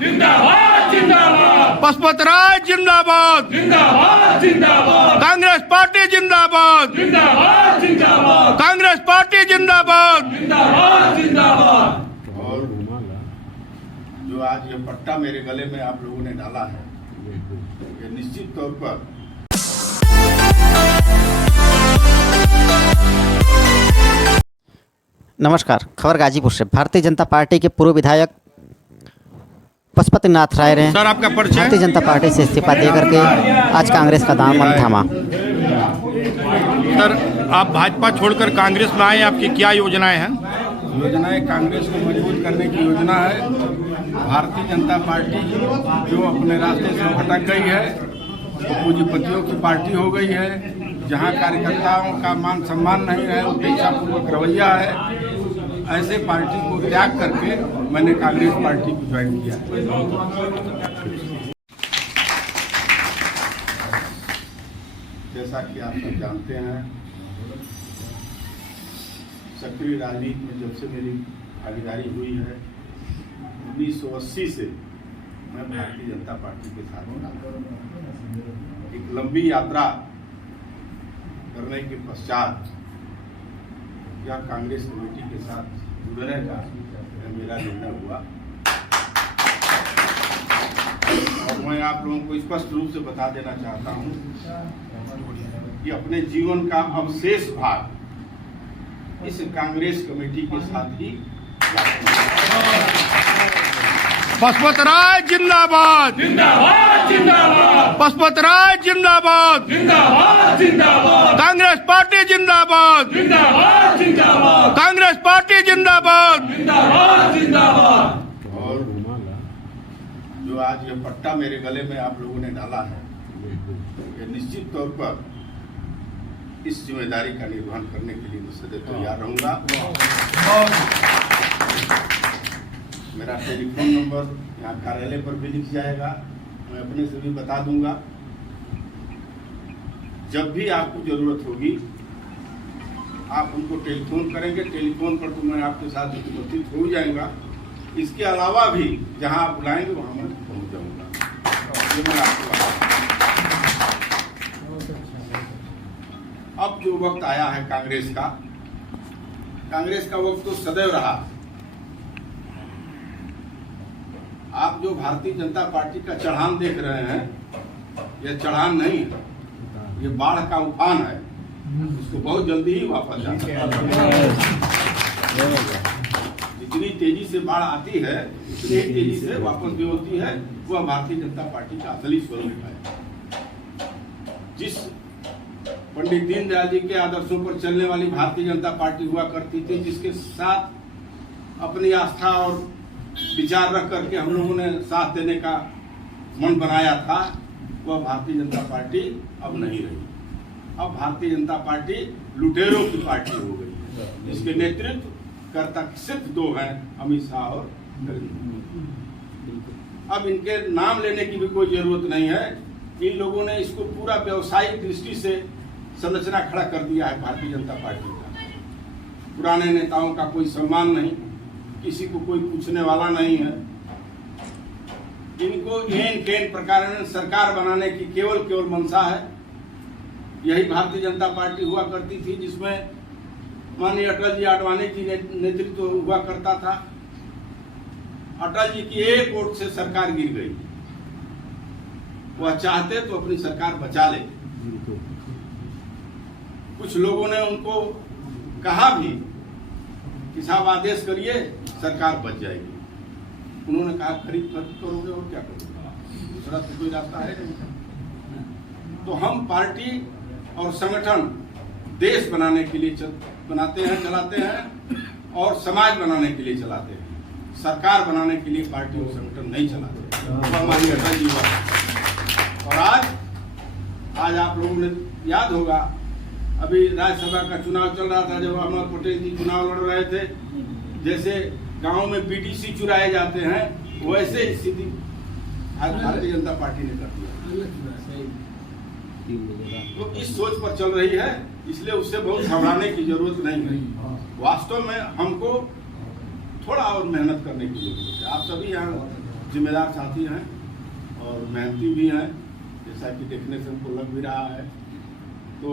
जिंदाबाद जिंदाबाद। पशुपत राय जिंदाबाद। जिंदाबाद जिंदाबाद। कांग्रेस पार्टी जिंदाबाद। जिंदाबाद जिंदाबाद। कांग्रेस पार्टी जिंदाबाद। जिंदाबाद जिंदाबाद। और जो आज ये पट्टा मेरे गले में आप लोगों ने डाला है, ये निश्चित तौर पर नमस्कार। खबर गाजीपुर से। भारतीय जनता पार्टी के पूर्व विधायक पशुपति नाथ राय ने सर आपका परिचय। भारतीय जनता पार्टी से इस्तीफा देकर के आज कांग्रेस का दामन थामा। सर आप भाजपा छोड़कर कांग्रेस में आए, आपकी क्या योजनाएं हैं? योजनाएं कांग्रेस को मजबूत करने की योजना है। भारतीय जनता पार्टी जो अपने रास्ते से भटक गई है, पूंजीपतियों की पार्टी हो गई है, जहां कार्यकर्ताओं का मान सम्मान नहीं है, उपेक्षापूर्वक रवैया है, ऐसे पार्टी को त्याग करके मैंने कांग्रेस पार्टी को ज्वाइन किया। जैसा कि आप सब जानते हैं, सक्रिय राजनीति में जब से मेरी भागीदारी हुई है, 1980 से मैं भारतीय जनता पार्टी के साथ हूँ। एक लंबी यात्रा करने के पश्चात या कांग्रेस कमेटी के साथ जुड़ने का मेरा निर्णय हुआ। और मैं आप लोगों को स्पष्ट रूप से बता देना चाहता हूं कि अपने जीवन का अवशेष भाग इस कांग्रेस कमेटी के साथ ही पशुपत राय जिंदाबाद। जिंदाबाद जिंदाबाद। पशुपत राय जिंदाबाद। जिंदाबाद जिंदाबाद। कांग्रेस पार्टी जिंदाबाद। जिंदाबाद जिंदाबाद। कांग्रेस पार्टी जिंदाबाद। जिंदाबाद जिंदाबाद। और जो आज ये पट्टा मेरे गले में आप लोगों ने डाला है, ये निश्चित तौर पर इस जिम्मेदारी का निर्वहन करने के लिए मैं सदैव तैयार रहूंगा। मेरा टेलीफोन नंबर यहाँ कार्यालय पर भी लिख जाएगा, मैं अपने से भी बता दूंगा। जब भी आपको जरूरत होगी आप उनको टेलीफोन करेंगे, टेलीफोन पर तो मैं आपके साथ उपस्थित हो जाएगा। इसके अलावा भी जहां आप बुलाएंगे वहां मैं पहुंच जाऊंगा। ये मैं आपको अब जो वक्त आया है कांग्रेस का वक्त तो सदैव रहा। आप जो भारतीय जनता पार्टी का चढ़ान देख रहे हैं, यह चढ़ान नहीं है, ये बाढ़ का उफान है। इसको बहुत जल्दी ही वापस जाना है। जितनी तेजी से बाढ़ आती है उतनी तेजी से वापस भी होती है। वह भारतीय जनता पार्टी का असली स्वरूप है। जिस पंडित दीनदयाल जी के आदर्शों पर चलने वाली भारतीय जनता पार्टी हुआ करती थी, जिसके साथ अपनी आस्था और विचार रख करके हम लोगों ने साथ देने का मन बनाया था, वह भारतीय जनता पार्टी अब नहीं रही। अब भारतीय जनता पार्टी लुटेरों की पार्टी हो गई है, जिसके नेतृत्व करता सिर्फ दो हैं, अमित शाह और नरेंद्र मोदी। अब इनके नाम लेने की भी कोई जरूरत नहीं है। इन लोगों ने इसको पूरा व्यवसायिक दृष्टि से संरचना खड़ा कर दिया है भारतीय जनता पार्टी का। पुराने नेताओं का कोई सम्मान नहीं, किसी को कोई पूछने वाला नहीं है। इनको एन केन प्रकार सरकार बनाने की केवल मंशा है। यही भारतीय जनता पार्टी हुआ करती थी, जिसमें माननीय अटल जी आडवाणी की नेतृत्व हुआ करता था। अटल जी की एक वोट से सरकार गिर गई। वह चाहते तो अपनी सरकार बचा ले। कुछ लोगों ने उनको कहा भी कि साहब आदेश करिए, सरकार बच जाएगी। उन्होंने कहा खरीद करोगे और क्या करोगे, दूसरा तो कोई रास्ता है नहीं। तो हम पार्टी और संगठन देश बनाने के लिए बनाते हैं, चलाते हैं, और समाज बनाने के लिए चलाते हैं। सरकार बनाने के लिए पार्टी और संगठन नहीं चलाते। तो हमारी अटल जी हुआ। और आज आप लोगों ने याद होगा, अभी राज्यसभा का चुनाव चल रहा था, जब अहमद पटेल जी चुनाव लड़ रहे थे, जैसे गांव में बीडीसी चुराए जाते हैं, वैसे स्थिति भारतीय जनता पार्टी ने कर दिया। तो इस सोच पर चल रही है, इसलिए उससे बहुत घबराने की जरूरत नहीं है। वास्तव में हमको थोड़ा और मेहनत करने की जरूरत है। आप सभी यहाँ जिम्मेदार साथी हैं और मेहनती भी हैं, जैसा कि देखने से हमको लग भी रहा है। तो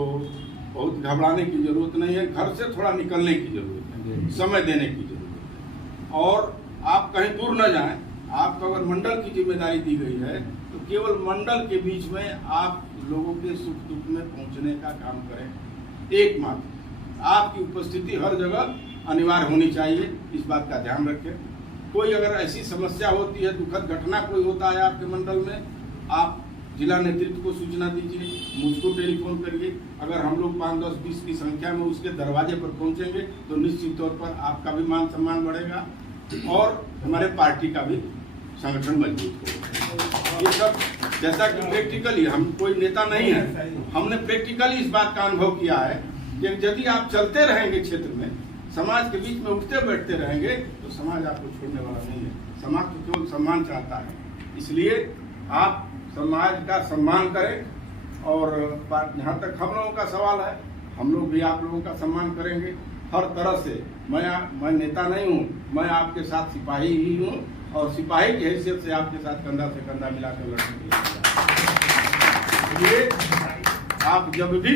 बहुत घबराने की जरूरत नहीं है, घर से थोड़ा निकलने की जरूरत है, समय देने की जरूरत है। और आप कहीं दूर न जाएं। आपको अगर मंडल की जिम्मेदारी दी गई है तो केवल मंडल के बीच में आप लोगों के सुख दुख में पहुंचने का काम करें। एकमात्र आपकी उपस्थिति हर जगह अनिवार्य होनी चाहिए, इस बात का ध्यान रखें। कोई अगर ऐसी समस्या होती है, दुखद घटना कोई होता है आपके मंडल में, आप जिला नेतृत्व को सूचना दीजिए, मुझको टेलीफोन करिए। अगर हम लोग 5, 10, 20 की संख्या में उसके दरवाजे पर पहुंचेंगे तो निश्चित तौर पर आपका भी मान सम्मान बढ़ेगा और हमारे पार्टी का भी संगठन मजबूत होगा। ये सब जैसा कि प्रैक्टिकली, हम कोई नेता नहीं है, हमने प्रैक्टिकली इस बात का अनुभव किया है कि यदि आप चलते रहेंगे क्षेत्र में, समाज के बीच में उठते बैठते रहेंगे तो समाज आपको छोड़ने वाला नहीं है। समाज तो केवल सम्मान चाहता है, इसलिए आप समाज का सम्मान करें। और जहाँ तक हम लोगों का सवाल है, हम लोग भी आप लोगों का सम्मान करेंगे हर तरह से। मैं नेता नहीं हूँ, मैं आपके साथ सिपाही ही हूँ और सिपाही की हैसियत से आपके साथ कंधा से कंधा मिलाकर लड़ने के लिए ये आप जब भी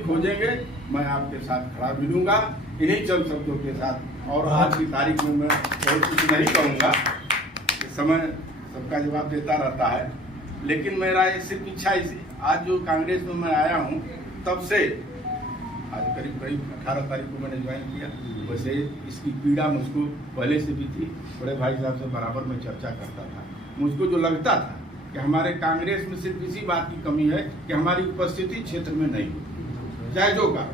खोजेंगे मैं आपके साथ खड़ा मिलूंगा, इन्हीं चंद शब्दों के साथ। और आज की तारीख में मैं बहुत कुछ नहीं कहूँगा, समय सबका जवाब देता रहता है, लेकिन मेरा ये सिर्फ इच्छा इसी, आज जो कांग्रेस में मैं आया हूँ तब से, आज करीब 18 तारीख को मैंने ज्वाइन किया। वैसे इसकी पीड़ा मुझको पहले से भी थी, बड़े भाई साहब से बराबर में चर्चा करता था। मुझको जो लगता था कि हमारे कांग्रेस में सिर्फ इसी बात की कमी है कि हमारी उपस्थिति क्षेत्र में नहीं होती, चाहे जो का,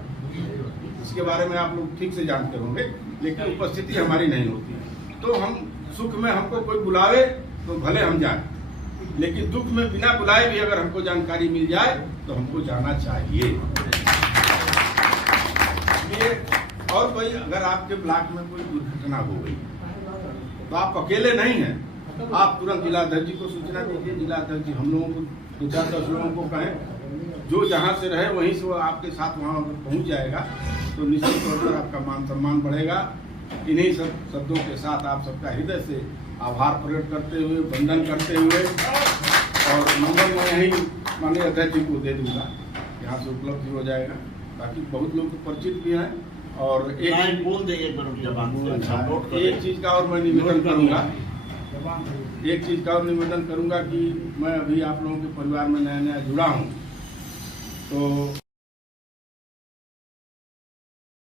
इसके बारे में आप लोग ठीक से जानते होंगे, लेकिन उपस्थिति हमारी नहीं होती है। तो हम सुख में हमको कोई बुलावे तो भले हम जाएं, लेकिन दुख में बिना बुलाए भी अगर हमको जानकारी मिल जाए तो हमको जाना चाहिए। और कोई अगर आपके ब्लॉक में कोई दुर्घटना हो गई तो आप अकेले नहीं हैं, आप तुरंत जिलाध्यक्ष जी को सूचना दीजिए। जिलाध्यक्ष जी हम लोगों को 2-4-10 लोगों को कहें, जो जहाँ से रहे वहीं से वो आपके साथ वहाँ पहुँच जाएगा, तो निश्चित तौर पर आपका मान सम्मान बढ़ेगा। इन्हीं सब शब्दों के साथ आप सबका हृदय से आभार प्रकट करते हुए, वंदन करते हुए, और नंबर मैं यही माननीय अध्यक्ष जी को दे दूँगा, यहाँ से उपलब्ध हो जाएगा। बाकी बहुत लोग तो परिचित भी हैं। और एक चीज़ का और मैं निवेदन करूँगा कि मैं अभी आप लोगों के परिवार में नया जुड़ा हूँ, तो